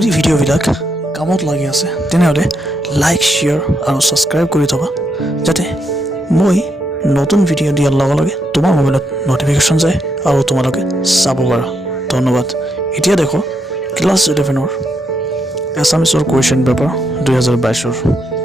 যদি ভিডিঅ'বিলাক কামত লাগি আছে তেনেহ'লে লাইক শ্বেয়াৰ আৰু ছাবস্ক্ৰাইব কৰি থবা যাতে মই নতুন ভিডিঅ' দিয়াৰ লগে লগে তোমাৰ মোবাইলত নটিফিকেশ্যন যায় আৰু তোমালোকে চাব পাৰা ধন্যবাদ এতিয়া দেখো ক্লাছ 11ৰ এছামিছৰ কুৱেশ্যন পেপাৰ 2022